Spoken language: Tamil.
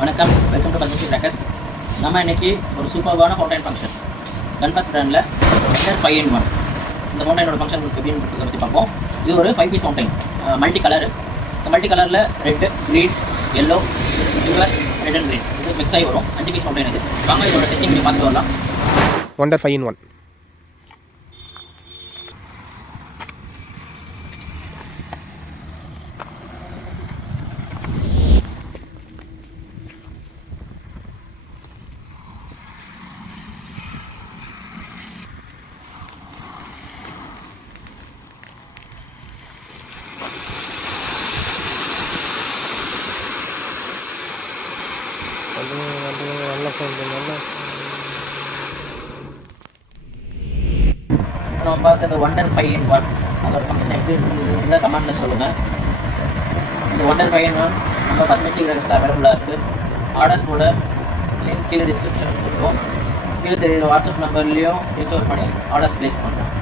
வணக்கம், வெல்கம் டு பஞ்சமி கிராக்கர்ஸ். நம்ம இன்னைக்கு ஒரு சூப்பர்வான ஃபவுண்டைன் ஃபங்க்ஷன் கன்பத் பிராண்டில் வண்டர் 5-in-1 இந்த ஃபவுண்டைனோட ஃபங்க்ஷன் எப்படின்னு பற்றி பார்ப்போம். இது ஒரு 5 பீஸ் ஃபவுண்டைன், மல்டி கலர். இந்த மல்டி கலரில் red, green, yellow, silver, red and green இது மிக்ஸ் ஆகி வரும். 5 பீஸ் ஃபவுண்டைன் இது. வாங்க இதோட டெஸ்டிங் பண்ணி பார்த்து வரலாம். Wonder 5-in-1. நம்ம பார்த்த இந்த வண்டர் 5-in-1 அதோட ஃபங்க்ஷன் எப்படி இருக்குது கமெண்ட்டில் சொல்லுங்கள். இந்த வண்டர் 5-in-1 நம்ம பத்மஸ்ரீ கிராக்கர்ஸில் அவைலபிளாக இருக்குது. ஆர்டர்ஸோட லிங்க் கீழே டிஸ்கிரிப்ஷன் கொடுப்போம். கீழே தெரியுற வாட்ஸ்அப் நம்பர்லேயும் ரீச் அவுட் பண்ணி ஆர்டர்ஸ் ப்ளேஸ் பண்ணுறோம்.